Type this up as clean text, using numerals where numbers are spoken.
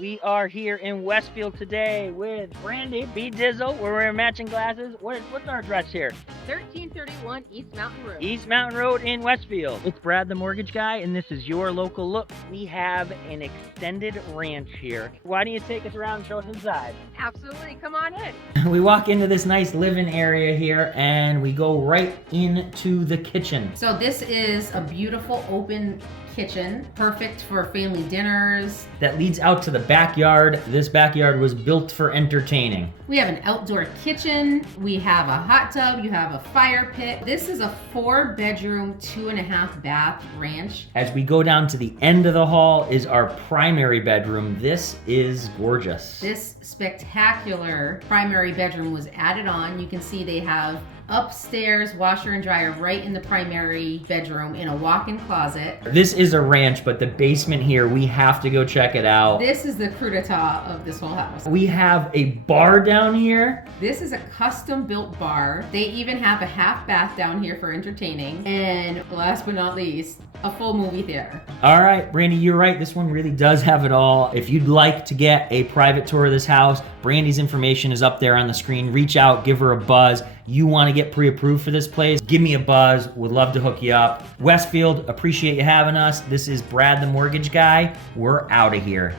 We are here in Westfield today with Brandy, B Dizzle. We're wearing matching glasses. What's our address here? 1331 East Mountain Road. East Mountain Road in Westfield. It's Brad the Mortgage Guy, and this is your local look. We have an extended ranch here. Why don't you take us around and show us inside? Absolutely, come on in. We walk into this nice living area here, and we go right into the kitchen. So this is a beautiful open kitchen, perfect for family dinners. That leads out to the backyard. This backyard was built for entertaining. We have an outdoor kitchen. We have a hot tub. You have a fire pit. This is a 4-bedroom, 2.5 bath ranch. As we go down to the end of the hall is our primary bedroom. This is gorgeous. This spectacular primary bedroom was added on. You can see they have upstairs washer and dryer right in the primary bedroom in a walk-in closet. This is a ranch, but the basement here, we have to go check it out. This is the coup d'etat of this whole house. We have a bar down here. This is a custom-built bar. They even have a half bath down here for entertaining. And last but not least, a full movie theater. All right, Brandy, you're right. This one really does have it all. If you'd like to get a private tour of this house, Brandy's information is up there on the screen. Reach out, give her a buzz. You want to get pre-approved for this place, give me a buzz. Would love to hook you up. Westfield, appreciate you having us. This is Brad the Mortgage Guy. We're out of here.